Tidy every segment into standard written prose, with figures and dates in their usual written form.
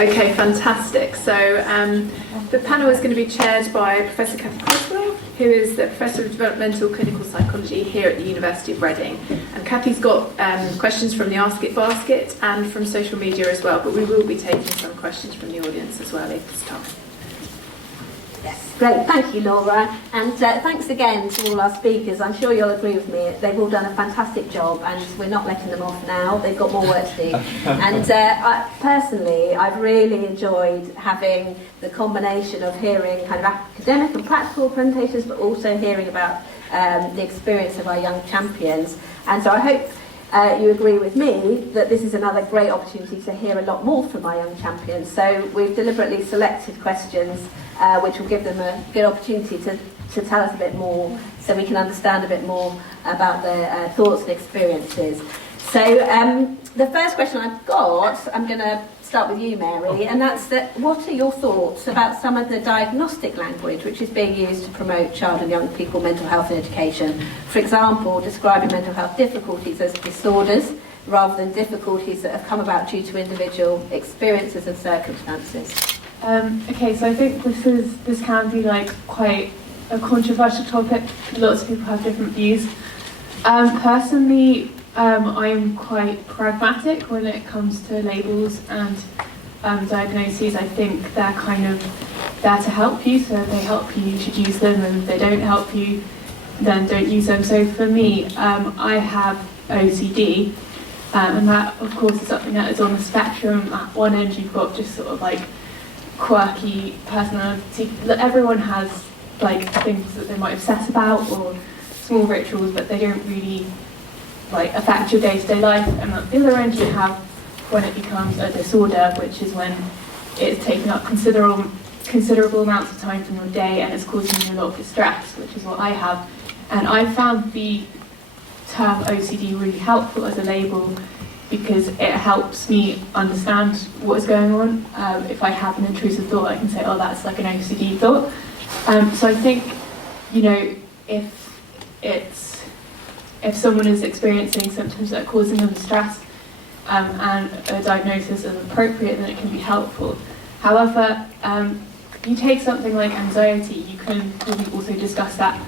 Okay, fantastic. So the panel is going to be chaired by Professor Cathy Croswell, who is the Professor of Developmental Clinical Psychology here at the University of Reading. And Cathy's got questions from the Ask It basket and from social media as well, but we will be taking some questions from the audience as well later this time. Yes, great. Thank you, Laura. And thanks again to all our speakers. I'm sure you'll agree with me. They've all done a fantastic job, and we're not letting them off now. They've got more work to do. And personally, I've really enjoyed having the combination of hearing kind of academic and practical presentations, but also hearing about the experience of our young champions. And so I hope you agree with me that this is another great opportunity to hear a lot more from our young champions. So we've deliberately selected questions which will give them a good opportunity to tell us a bit more, so we can understand a bit more about their thoughts and experiences. So the first question I've got, I'm going to start with you, Mary, and that's that what are your thoughts about some of the diagnostic language which is being used to promote child and young people mental health and education? For example, describing mental health difficulties as disorders rather than difficulties that have come about due to individual experiences and circumstances. Okay, so I think this can be like quite a controversial topic. Lots of people have different views. Personally, I'm quite pragmatic when it comes to labels and diagnoses. I think they're kind of there to help you, so if they help you, you should use them, and if they don't help you, then don't use them. So for me, I have OCD, and that of course is something that is on the spectrum. At one end you've got just sort of like quirky personality. Everyone has like things that they might obsess about or small rituals, but they don't really like affect your day-to-day life. And at the other end you have when it becomes a disorder, which is when it's taking up considerable amounts of time from your day and it's causing you a lot of distress, which is what I have. And I found the term OCD really helpful as a label because it helps me understand what is going on. If I have an intrusive thought, I can say, oh, that's like an OCD thought. So I think, you know, if someone is experiencing symptoms that are causing them distress and a diagnosis is appropriate, then it can be helpful. However, you take something like anxiety, you can probably also discuss that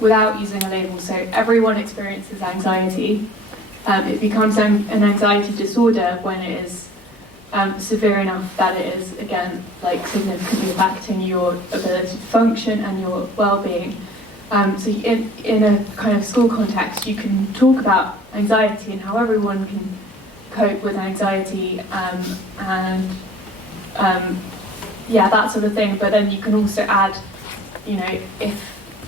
without using a label. So everyone experiences anxiety. It becomes an anxiety disorder when it is severe enough that it is, again, like significantly affecting your ability to function and your well-being. So in a kind of school context, you can talk about anxiety and how everyone can cope with anxiety yeah, that sort of thing. But then you can also add, you know, if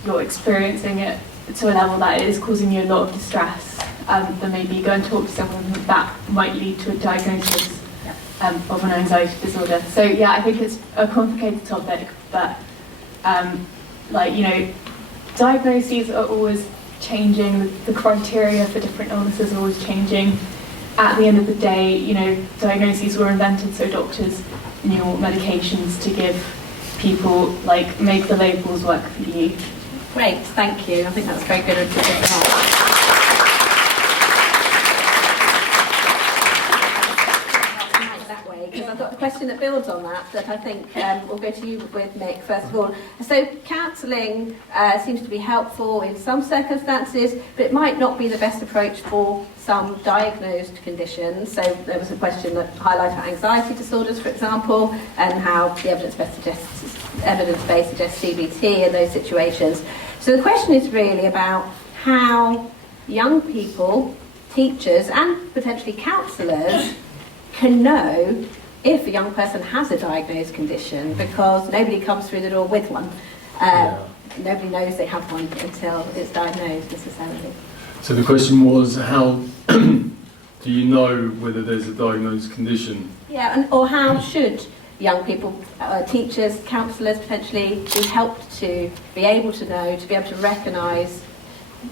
you're experiencing it to a level that it is causing you a lot of distress, then maybe go and talk to someone that might lead to a diagnosis of an anxiety disorder. So yeah, I think it's a complicated topic, but like, you know, diagnoses are always changing, the criteria for different illnesses are always changing. At the end of the day, you know, diagnoses were invented so doctors knew what medications to give people, like make the labels work for you. Great, thank you. I think that's very good advice. Because I've got a question that builds on that I think we'll go to you with, Mick, first of all. So counselling seems to be helpful in some circumstances, but it might not be the best approach for some diagnosed conditions. So there was a question that highlighted anxiety disorders, for example, and how the evidence-based suggests CBT in those situations. So the question is really about how young people, teachers, and potentially counsellors can know if a young person has a diagnosed condition, because nobody comes through the door with one. Nobody knows they have one until it's diagnosed necessarily. So the question was, how do you know whether there's a diagnosed condition? Yeah, or how should young people, teachers, counsellors potentially be helped to be able to know, to be able to recognise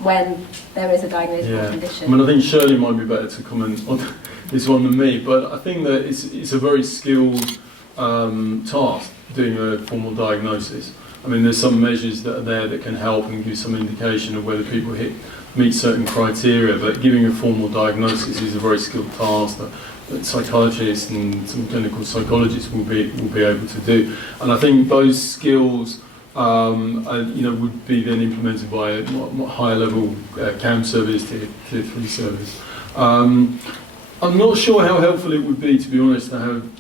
when there is a diagnosable condition? I mean, I think Shirley might be better to comment on this one than me, but I think that it's a very skilled task doing a formal diagnosis. I mean, there's some measures that are there that can help and give some indication of whether people meet certain criteria, but giving a formal diagnosis is a very skilled task that that psychologists and some clinical psychologists will be able to do. And I think those skills would be then implemented by a higher level CAM service, tier 3 service. I'm not sure how helpful it would be, to be honest, to have,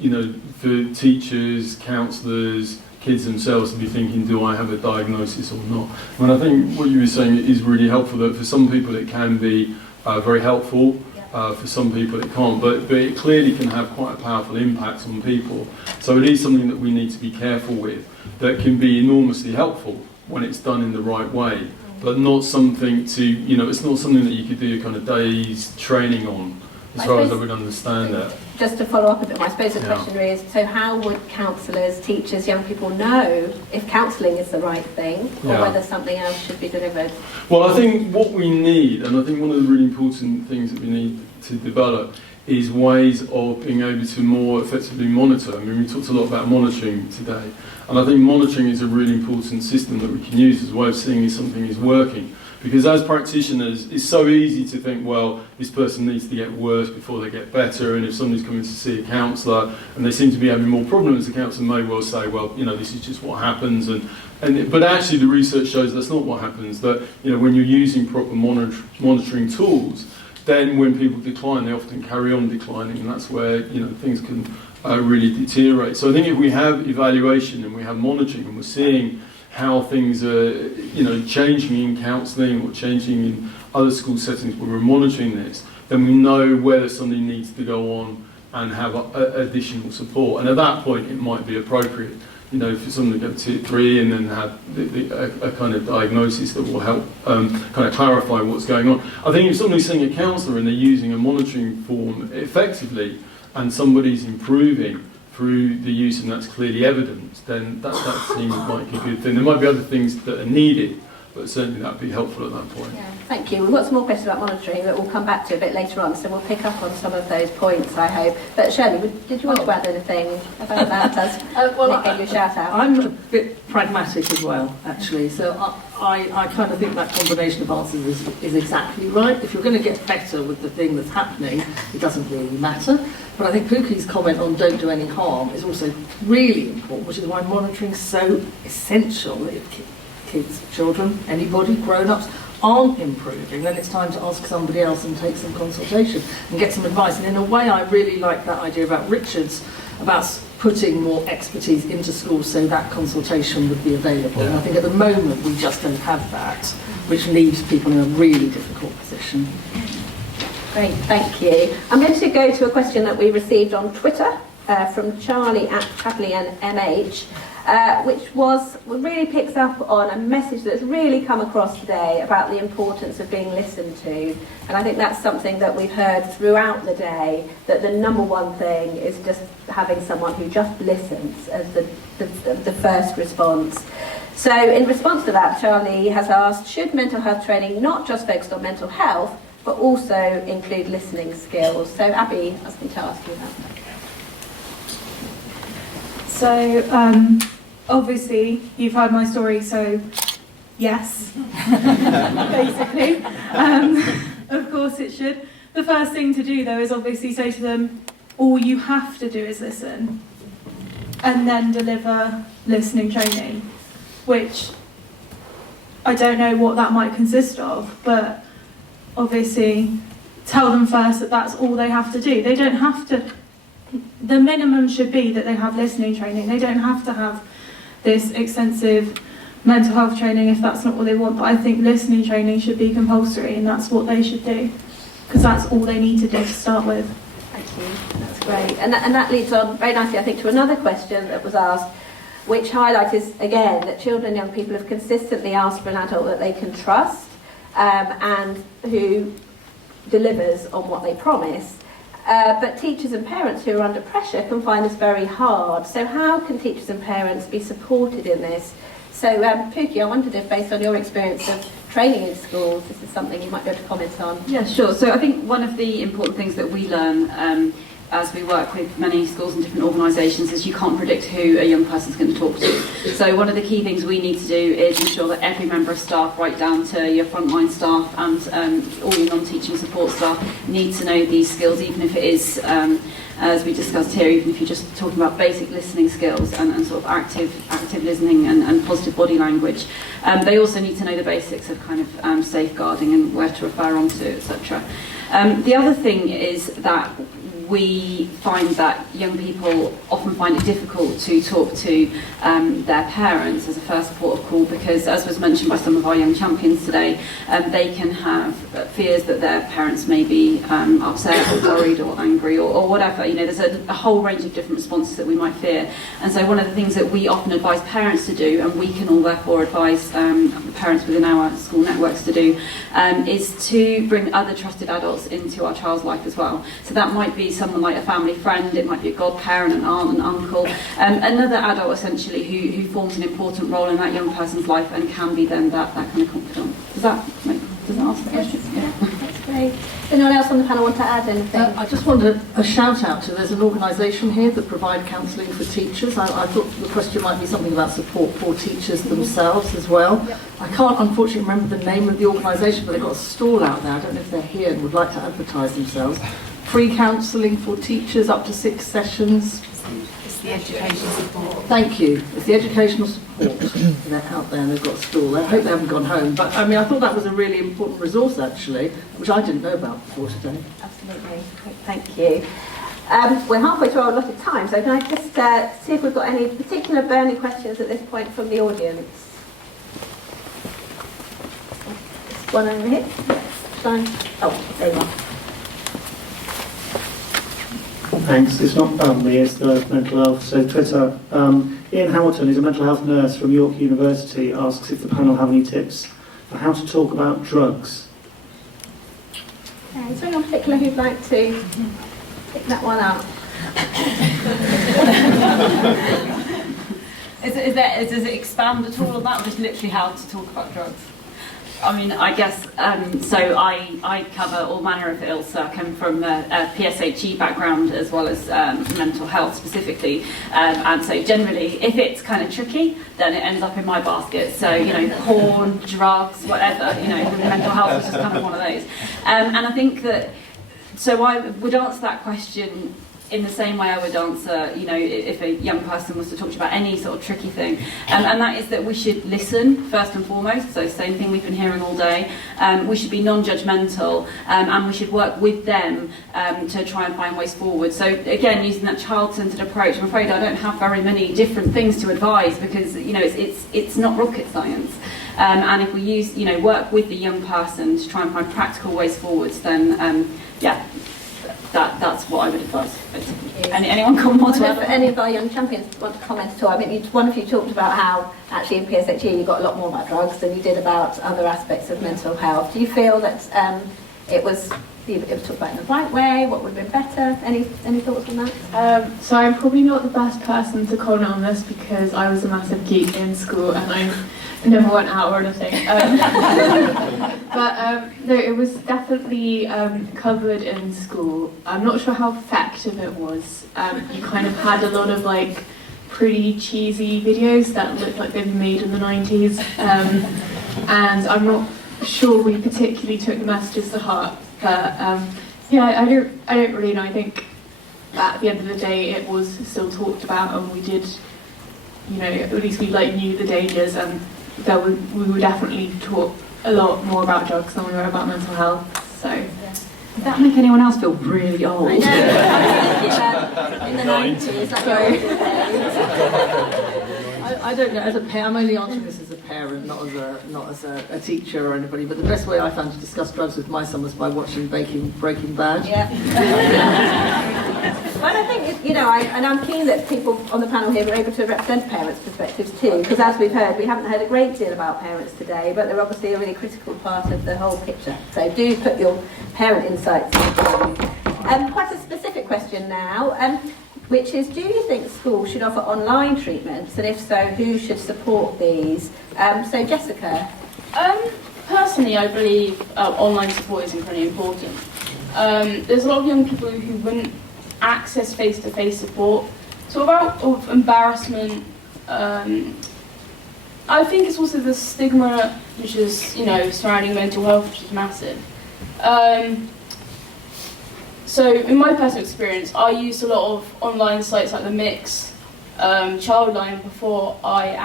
for teachers, counsellors, kids themselves to be thinking, do I have a diagnosis or not? I think what you were saying is really helpful, that for some people it can be very helpful, for some people it can't, but it clearly can have quite a powerful impact on people. So it is something that we need to be careful with, that can be enormously helpful when it's done in the right way, but not something to, it's not something that you could do a kind of day's training on, as far as I would understand that. Just to follow up a bit, I suppose the question really is, so how would counsellors, teachers, young people know if counselling is the right thing, or whether something else should be delivered? Well, I think what we need, and I think one of the really important things that we need to develop, is ways of being able to more effectively monitor. I mean, we talked a lot about monitoring today, and I think monitoring is a really important system that we can use as a way of seeing if something is working. Because as practitioners, it's so easy to think, well, this person needs to get worse before they get better, and if somebody's coming to see a counsellor and they seem to be having more problems, the counsellor may well say, well, this is just what happens. But actually the research shows that's not what happens, that when you're using proper monitoring tools, then when people decline, they often carry on declining, and that's where things can really deteriorate. So I think if we have evaluation and we have monitoring and we're seeing how things are, changing in counselling or changing in other school settings where we're monitoring this, then we know whether somebody needs to go on and have additional support. And at that point, it might be appropriate, for someone to go to tier 3 and then have a kind of diagnosis that will help kind of clarify what's going on. I think if somebody's seeing a counsellor and they're using a monitoring form effectively and somebody's improving through the use, and that's clearly evidenced, then that seems like a good thing. There might be other things that are needed, but certainly that would be helpful at that point. Yeah, thank you. We've got some more questions about monitoring that we'll come back to a bit later on, so we'll pick up on some of those points, I hope. But Shirley, did you want to add anything about that as Nick gave you a shout out? I'm a bit pragmatic as well, actually, so I kind of think that combination of answers is exactly right. If you're going to get better with the thing that's happening, it doesn't really matter. But I think Pookie's comment on don't do any harm is also really important, which is why monitoring is so essential. That if kids, children, anybody, grown-ups aren't improving, then it's time to ask somebody else and take some consultation and get some advice. And in a way, I really like that idea about Richard's, about putting more expertise into schools so that consultation would be available. And I think at the moment we just don't have that, which leaves people in a really difficult position. Great, thank you. I'm going to go to a question that we received on Twitter from Charlie at Chapley and MH, which really picks up on a message that's really come across today about the importance of being listened to. And I think that's something that we've heard throughout the day, that the number one thing is just having someone who just listens as the first response. So in response to that, Charlie has asked, should mental health training not just focus on mental health, but also include listening skills? So Abby, I was going to ask you about that. So obviously you've heard my story, so yes, basically. Of course it should. The first thing to do though is obviously say to them, all you have to do is listen, and then deliver listening training, which I don't know what that might consist of, but obviously tell them first that that's all they have to do. They don't have to, the minimum should be that they have listening training. They don't have to have this extensive mental health training if that's not what they want, but I think listening training should be compulsory and that's what they should do, because that's all they need to do to start with. Thank you, that's great. And that leads on very nicely, I think, to another question that was asked, which highlights, again, that children and young people have consistently asked for an adult that they can trust, and who delivers on what they promise. But teachers and parents who are under pressure can find this very hard. So how can teachers and parents be supported in this? So Pookie, I wondered if, based on your experience of training in schools, this is something you might be able to comment on. Yeah, sure. So I think one of the important things that we learn as we work with many schools and different organisations, is you can't predict who a young person's going to talk to. So one of the key things we need to do is ensure that every member of staff, right down to your frontline staff and all your non-teaching support staff, need to know these skills, even if it is, as we discussed here, even if you're just talking about basic listening skills and sort of active listening and positive body language. They also need to know the basics of kind of safeguarding and where to refer on to, etc. The other thing is that we find that young people often find it difficult to talk to their parents as a first port of call, because, as was mentioned by some of our young champions today, they can have fears that their parents may be upset or worried or angry or whatever. You know, there's a whole range of different responses that we might fear. And so one of the things that we often advise parents to do, and we can all therefore advise the parents within our school networks to do, is to bring other trusted adults into our child's life as well. So that might be someone like a family friend, it might be a godparent, an aunt, an uncle, another adult essentially who forms an important role in that young person's life and can be then that kind of confidant. Does that answer the question? Yeah, that's great. Anyone else on the panel want to add anything? I just wanted a shout out to, there's an organisation here that provide counselling for teachers. I thought the question might be something about support for teachers themselves as well. Yep. I can't unfortunately remember the name of the organisation, but they've got a stall out there. I don't know if they're here and would like to advertise themselves. Free counselling for teachers, up to 6 sessions. It's the education support. Thank you. It's the educational support. They're out there and they've got a stall. I hope they haven't gone home. But I mean, I thought that was a really important resource actually, which I didn't know about before today. Absolutely. Great, thank you. We're halfway through our allotted time, so can I just see if we've got any particular burning questions at this point from the audience? One over here. Shine. Oh, there you are. Thanks. It's not me, it's the mental health. So Twitter, Ian Hamilton, who's a mental health nurse from York University, asks if the panel have any tips for how to talk about drugs. Okay, is there anyone particular who'd like to pick that one up? Does it expand at all on that, or just literally how to talk about drugs? I mean, I guess, so I cover all manner of ills, so I come from a PSHE background as well as mental health specifically, and so generally, if it's kind of tricky, then it ends up in my basket, so, you know, porn, drugs, whatever, you know, mental health is just kind of one of those. And I think that, so I would answer that question in the same way I would answer, you know, if a young person was to talk to you about any sort of tricky thing. And that is that we should listen, first and foremost, so same thing we've been hearing all day. We should be non-judgmental, and we should work with them to try and find ways forward. So again, using that child-centred approach, I'm afraid I don't have very many different things to advise because, you know, it's not rocket science. And if we use, you know, work with the young person to try and find practical ways forwards, then, yeah, that's what I would advise, basically. Anyone got more to add? Any of our young champions want to comment at all? I mean, one of you talked about how actually in PSHE you got a lot more about drugs than you did about other aspects of mental health. Do you feel that it was talked about in the right way? What would have been better? Any thoughts on that? So I'm probably not the best person to comment on this because I was a massive geek in school and I never went out or anything. But no, it was definitely covered in school. I'm not sure how effective it was. You kind of had a lot of like pretty cheesy videos that looked like they'd been made in the 90s. And I'm not sure we particularly took the messages to heart. But yeah, I don't really know. I think that at the end of the day it was still talked about and we did, you know, at least we like knew the dangers and we were definitely taught a lot more about drugs than we were about mental health. So did that make anyone else feel really old? I know. In the 90s. I don't know, as a parent, I'm only answering this as a parent, not as a teacher or anybody, but the best way I found to discuss drugs with my son was by watching Breaking Bad. Yeah. Well, I think, you know, I'm keen that people on the panel here were able to represent parents' perspectives too, because as we've heard, we haven't heard a great deal about parents today, but they're obviously a really critical part of the whole picture. So do put your parent insights in. Quite a specific question now. Which is, do you think schools should offer online treatments, and if so, who should support these? So Jessica. Personally, I believe online support is incredibly important. There's a lot of young people who wouldn't access face-to-face support. So about embarrassment, I think it's also the stigma which is, you know, surrounding mental health, which is massive. So in my personal experience, I used a lot of online sites like the Mix, Childline before I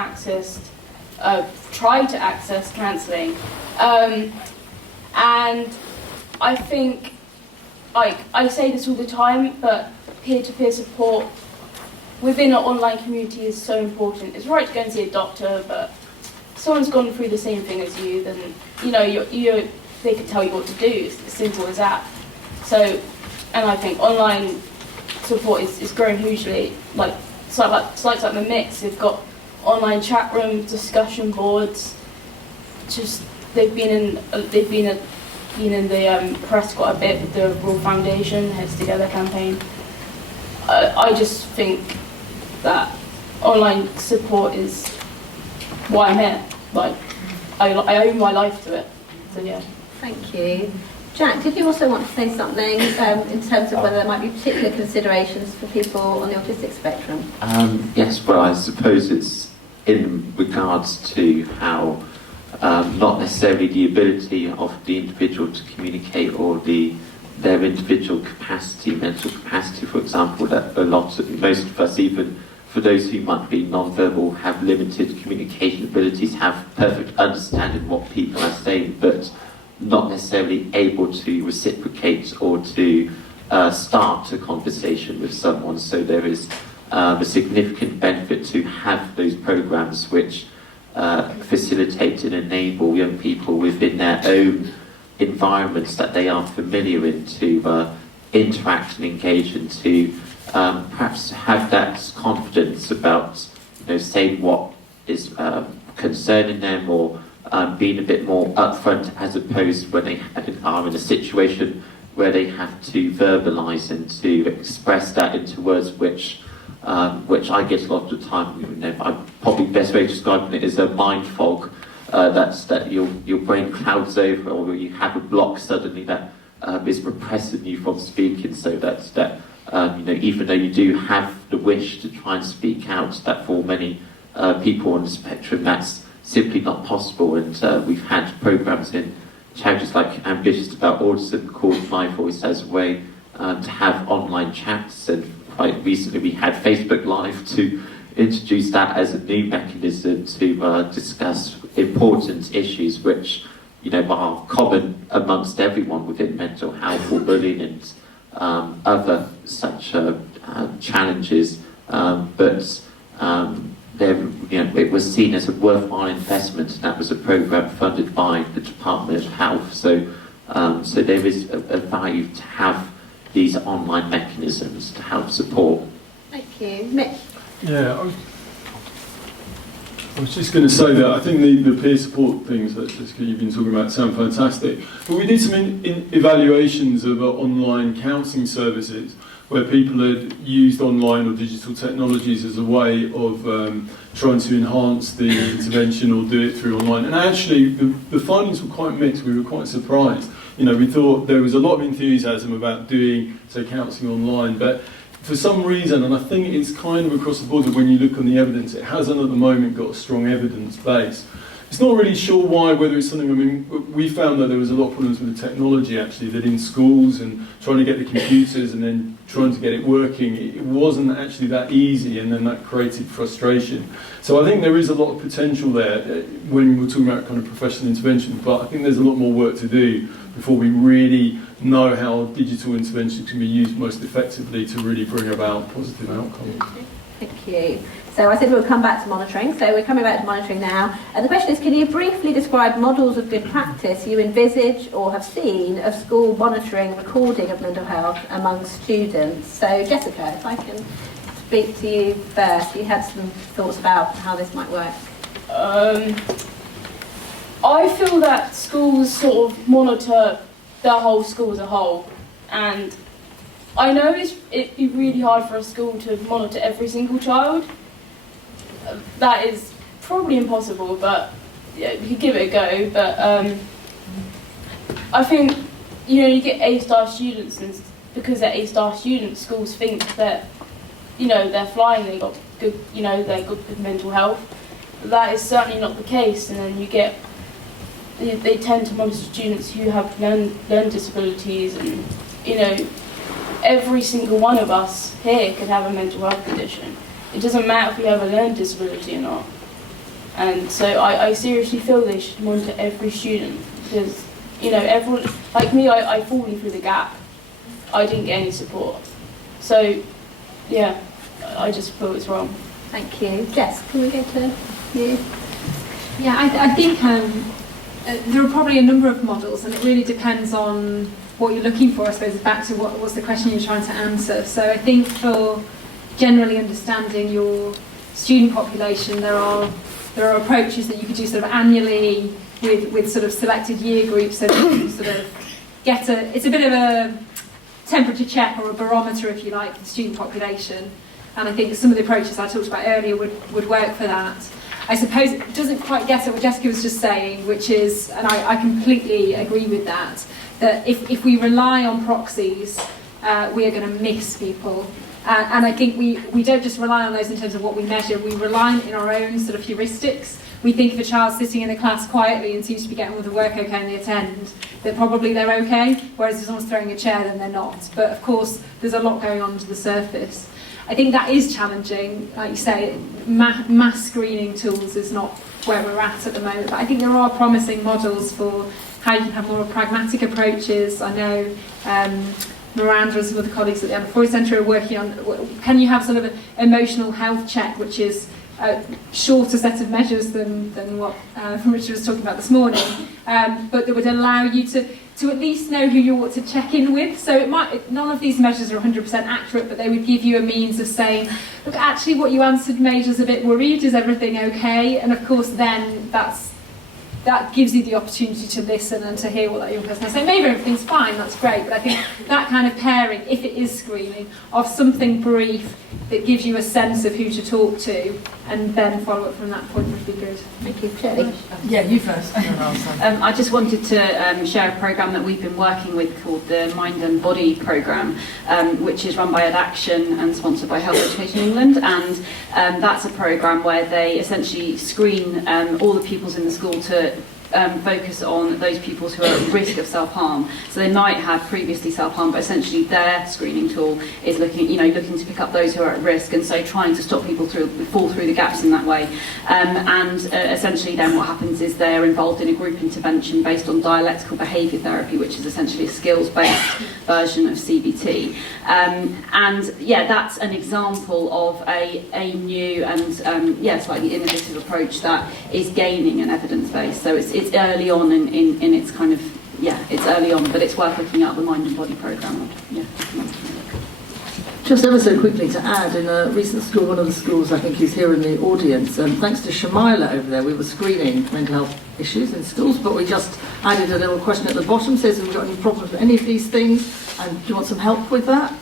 tried to access counselling. And I think, like, I say this all the time, but peer-to-peer support within an online community is so important. It's right to go and see a doctor, but if someone's gone through the same thing as you, then, you know, they can tell you what to do. It's as simple as that. So, and I think online support is growing hugely. Like sites like the Mix, they've got online chat rooms, discussion boards. Just they've been in the press quite a bit with the Royal Foundation Heads Together campaign. I just think that online support is why I'm here. Like, I owe my life to it. So yeah. Thank you. Jack, did you also want to say something in terms of whether there might be particular considerations for people on the autistic spectrum? Yes, well, I suppose it's in regards to how not necessarily the ability of the individual to communicate or their individual capacity, mental capacity, for example, that most of us, even for those who might be non-verbal, have limited communication abilities, have perfect understanding of what people are saying, but not necessarily able to reciprocate or to start a conversation with someone. So there is a significant benefit to have those programs which facilitate and enable young people within their own environments that they are familiar in to interact and engage and to perhaps have that confidence about, you know, saying what is concerning them, or being a bit more upfront, as opposed when they are in a situation where they have to verbalise and to express that into words which I get a lot of the time. You know, probably the best way of describing it is a mind fog. That your brain clouds over, or you have a block suddenly that is repressing you from speaking. So that you know, even though you do have the wish to try and speak out, that for many people on the spectrum, that's simply not possible. And we've had programs in charities like Ambitious About Autism called My Voice as a way to have online chats, and quite recently we had Facebook Live to introduce that as a new mechanism to discuss important issues which, you know, are common amongst everyone within mental health, or bullying and other such challenges, but you know, it was seen as a worthwhile investment, and that was a program funded by the Department of Health. So so there is a value to have these online mechanisms to help support. Thank you. Mitch? Yeah, I was just going to say that I think the peer support things that Jessica, you've been talking about sound fantastic. But we did some evaluations of online counselling services where people had used online or digital technologies as a way of trying to enhance the intervention or do it through online. And actually, the findings were quite mixed. We were quite surprised. You know, we thought there was a lot of enthusiasm about doing, say, counselling online, but for some reason, and I think it's kind of across the board, that when you look on the evidence, it hasn't at the moment got a strong evidence base. It's not really sure why, whether it's something, I mean, we found that there was a lot of problems with the technology actually, that in schools and trying to get the computers and then trying to get it working, it wasn't actually that easy, and then that created frustration. So I think there is a lot of potential there when we're talking about kind of professional intervention, but I think there's a lot more work to do before we really know how digital intervention can be used most effectively to really bring about positive outcomes. Thank you. So I said we'll come back to monitoring, so we're coming back to monitoring now. And the question is, can you briefly describe models of good practice you envisage or have seen of school monitoring and recording of mental health among students? So Jessica, if I can speak to you first, you had some thoughts about how this might work. I feel that schools sort of monitor the whole school as a whole, and I know it'd be really hard for a school to monitor every single child. That is probably impossible, but yeah, you could give it a go. But I think, you know, you get A-star students and because they're A-star students, schools think that, you know, they're flying, they got good, you know, they got good mental health. That is certainly not the case, and then you get, they tend to monitor students who have learn disabilities, and, you know, every single one of us here could have a mental health condition. It doesn't matter if we have a learning disability or not. And so I seriously feel they should monitor every student, because, you know, everyone, like me, I fallen through the gap. I didn't get any support. So, yeah, I just feel it's wrong. Thank you. Jess, can we go to you? Yeah, I think there are probably a number of models, and it really depends on what you're looking for. I suppose it's back to what's the question you're trying to answer. So I think for generally understanding your student population, there are approaches that you could do sort of annually with sort of selected year groups, so that you can sort of get it's a bit of a temperature check or a barometer, if you like, for the student population. And I think some of the approaches I talked about earlier would work for that. I suppose it doesn't quite get at what Jessica was just saying, which is, and I completely agree with that if we rely on proxies, we are going to miss people. And I think we don't just rely on those in terms of what we measure, we rely in our own sort of heuristics. We think if a child's sitting in a class quietly and seems to be getting all the work okay and they attend, that probably they're okay, whereas if someone's throwing a chair, then they're not. But of course, there's a lot going on under the surface. I think that is challenging. Like you say, mass screening tools is not where we're at the moment, but I think there are promising models for how you can have more pragmatic approaches. I know Miranda and some of the colleagues at the Anna Freud Centre are working on, can you have sort of an emotional health check, which is a shorter set of measures than what Richard was talking about this morning, but that would allow you to at least know who you ought to check in with. So it might, none of these measures are 100% accurate, but they would give you a means of saying, look, actually what you answered made us a bit worried, is everything okay? And of course then that gives you the opportunity to listen and to hear what that young person has to say. Maybe everything's fine, that's great, but I think that kind of pairing, if it is screening, of something brief that gives you a sense of who to talk to, and then follow up from that point would be good. Thank you. Jenny? Yeah, you first. I just wanted to share a programme that we've been working with called the MindBody Program, which is run by EdAction and sponsored by Health Education England, and that's a programme where they essentially screen all the pupils in the school to focus on those pupils who are at risk of self-harm. So they might have previously self-harm, but essentially their screening tool is looking to pick up those who are at risk, and so trying to stop people fall through the gaps in that way. Essentially then what happens is they're involved in a group intervention based on dialectical behaviour therapy, which is essentially a skills-based version of CBT. That's an example of a new and slightly innovative approach that is gaining an evidence base. So it's early on in its kind of, it's early on, but it's worth looking at the MindBody Program. Just ever so quickly to add, in a recent school, one of the schools I think is here in the audience, thanks to Shamila over there, we were screening mental health issues in schools, but we just added a little question at the bottom, says, have you got any problems with any of these things, and do you want some help with that?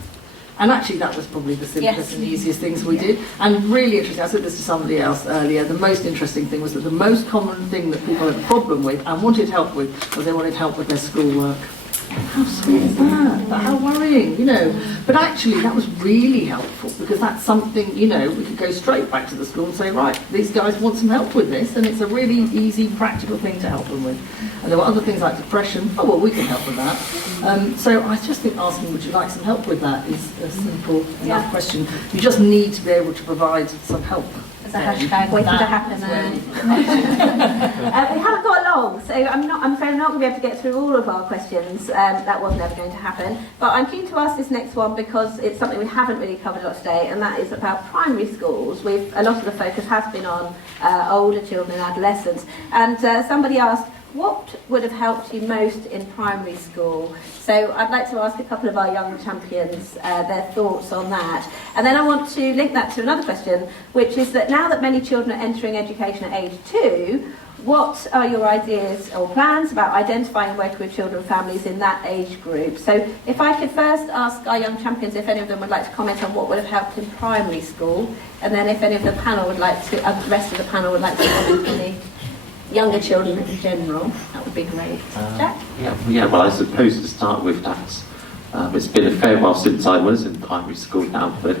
And actually that was probably the simplest and easiest things we did. And really interesting, I said this to somebody else earlier, the most interesting thing was that the most common thing that people had a problem with and wanted help with was they wanted help with their schoolwork. How sweet is that? But how worrying, you know. But actually that was really helpful, because that's something, you know, we could go straight back to the school and say, right, these guys want some help with this, and it's a really easy, practical thing to help them with. And there were other things like depression. Oh, well, we can help with that. So I just think asking, would you like some help with that, is a simple enough question. You just need to be able to provide some help. There's a hashtag waiting to happen there. We haven't got long, so I'm afraid I'm not going to be able to get through all of our questions. That wasn't ever going to happen. But I'm keen to ask this next one because it's something we haven't really covered a lot today, and that is about primary schools. A lot of the focus has been on older children and adolescents. And somebody asked, what would have helped you most in primary school? So I'd like to ask a couple of our young champions their thoughts on that. And then I want to link that to another question, which is that now that many children are entering education at age 2, what are your ideas or plans about identifying and working with children and families in that age group? So if I could first ask our young champions if any of them would like to comment on what would have helped in primary school, and then if any of the panel would like to, the rest of the panel would like to comment on the younger children in general, that would be great. Jack? Well, I suppose to start with that, it's been a fair while since I was in primary school now, but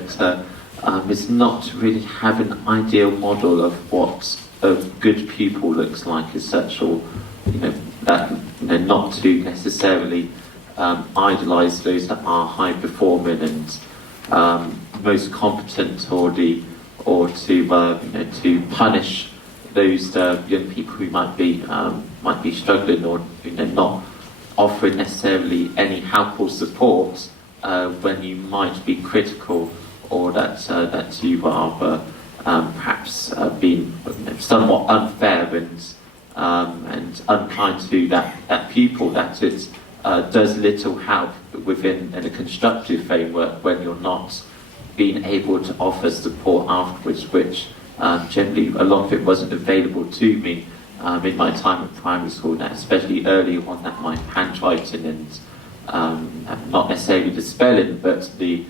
it's not to really have an ideal model of what a good pupil looks like as such, or not to necessarily idolise those that are high performing and most competent, or to punish those young people who might be struggling, or not offering necessarily any help or support when you might be critical, or that you are perhaps being somewhat unfair and unkind to that pupil, that it does little help within a constructive framework when you're not being able to offer support afterwards, which generally a lot of it wasn't available to me in my time at primary school, especially early on, that my handwriting and not necessarily the spelling, but the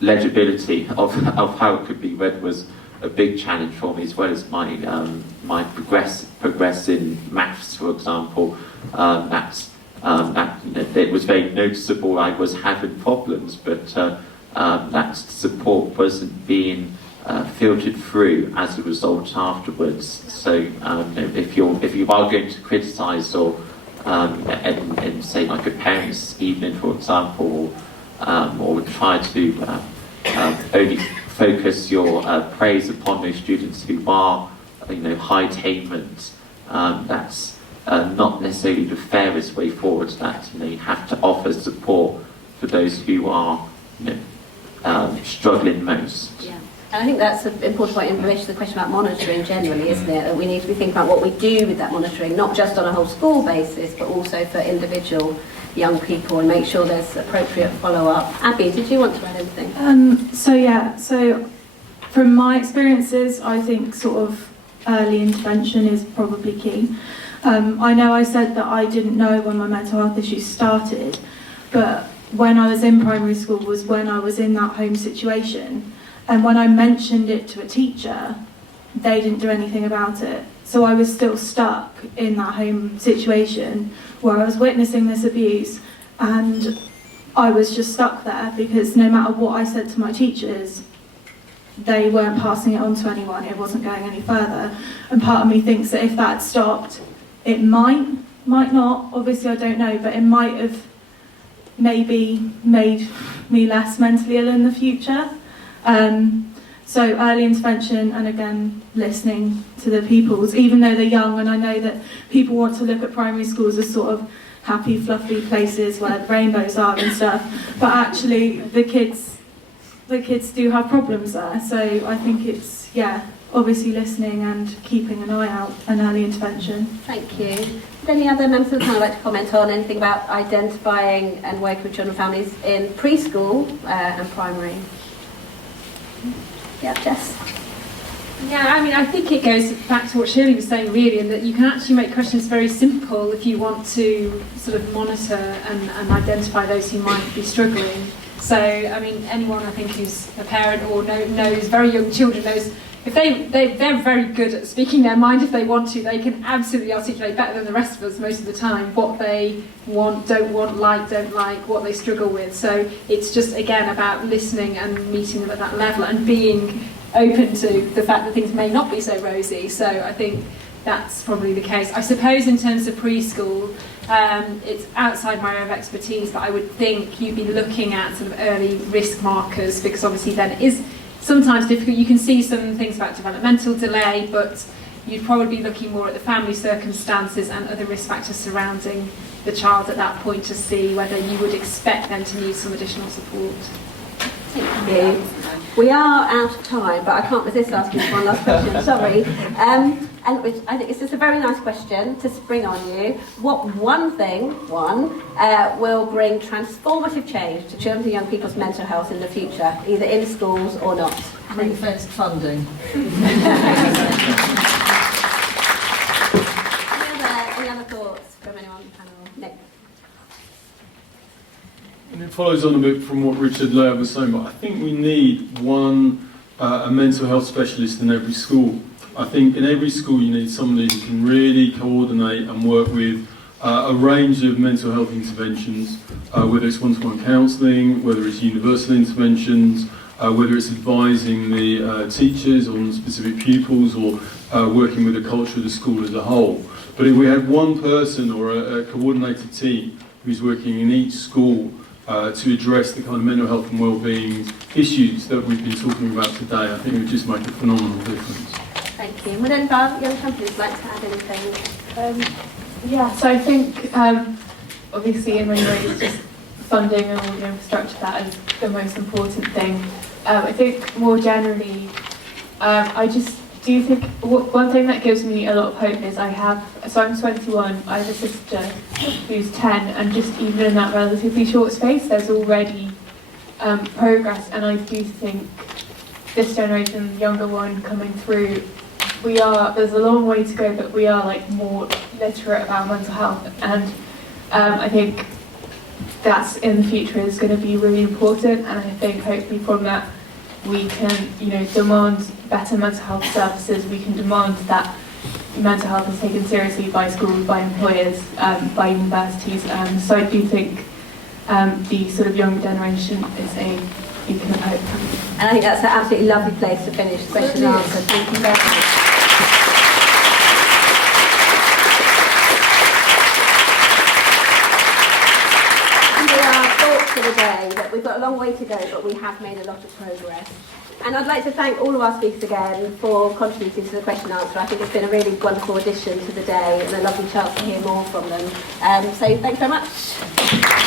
legibility of how it could be read was a big challenge for me, as well as my progress in maths, for example. It was very noticeable I was having problems, but that support wasn't being filtered through as a result afterwards. So if you are going to criticise, or and say like a parents' evening, for example, or try to only focus your praise upon those students who are high attainment, that's not necessarily the fairest way forward. That you have to offer support for those who are struggling most. Yeah. And I think that's an important point in relation to the question about monitoring generally, isn't it? That we need to be thinking about what we do with that monitoring, not just on a whole school basis, but also for individual young people, and make sure there's appropriate follow-up. Abby, did you want to add anything? So from my experiences, I think sort of early intervention is probably key. I know I said that I didn't know when my mental health issues started, but when I was in primary school was when I was in that home situation. And when I mentioned it to a teacher, they didn't do anything about it. So I was still stuck in that home situation where I was witnessing this abuse, and I was just stuck there because no matter what I said to my teachers, they weren't passing it on to anyone. It wasn't going any further. And part of me thinks that if that had stopped, it might not, obviously I don't know, but it might have maybe made me less mentally ill in the future. So early intervention, and again listening to the pupils, even though they're young, and I know that people want to look at primary schools as sort of happy, fluffy places where the rainbows are and stuff, but actually the kids do have problems there. So I think it's, obviously listening and keeping an eye out and early intervention. Thank you. Would any other members of the panel like to comment on anything about identifying and working with children and families in preschool and primary? Yeah, Jess. Yeah, I mean, I think it goes back to what Shirley was saying, really, in that you can actually make questions very simple if you want to sort of monitor and identify those who might be struggling. So, I mean, anyone I think who's a parent or knows very young children knows if they're very good at speaking their mind if they want to. They can absolutely articulate better than the rest of us most of the time what they want, don't like, what they struggle with. So it's just, again, about listening and meeting them at that level and being open to the fact that things may not be so rosy. So I think that's probably the case. I suppose in terms of preschool, it's outside my area of expertise, but I would think you'd be looking at sort of early risk markers, because obviously then it is sometimes difficult. You can see some things about developmental delay, but you'd probably be looking more at the family circumstances and other risk factors surrounding the child at that point to see whether you would expect them to need some additional support. Thank you. We are out of time, but I can't resist asking one last question. Sorry. And I think it's just a very nice question to spring on you. What one thing will bring transformative change to children and young people's mental health in the future, either in schools or not? Ring-fenced funding. Any other thoughts from anyone on the panel? Nick? And it follows on a bit from what Richard Laird was saying, but I think we need a mental health specialist in every school. I think in every school you need somebody who can really coordinate and work with a range of mental health interventions, whether it's one-to-one counselling, whether it's universal interventions, whether it's advising the teachers on specific pupils, or working with the culture of the school as a whole. But if we had one person or a coordinated team who's working in each school to address the kind of mental health and well-being issues that we've been talking about today, I think it would just make a phenomenal difference. Thank you. Would any of our young companies like to add anything? Yeah, so I think obviously in many ways just funding and all the infrastructure, that is the most important thing. I think more generally, I just do think one thing that gives me a lot of hope is I'm 21, I have a sister who's 10, and just even in that relatively short space there's already progress, and I do think this generation, the younger one coming through, there's a long way to go, but we are like more literate about mental health, and I think that's in the future is going to be really important, and I think hopefully from that we can, demand better mental health services. We can demand that mental health is taken seriously by schools, by employers, by universities. So I do think the sort of younger generation is a beacon of hope. And I think that's an absolutely lovely place to finish the question and answer. Thank you very much. For the day, that we've got a long way to go, but we have made a lot of progress. And I'd like to thank all of our speakers again for contributing to the question and answer. I think it's been a really wonderful addition to the day and a lovely chance to hear more from them. So thanks very much.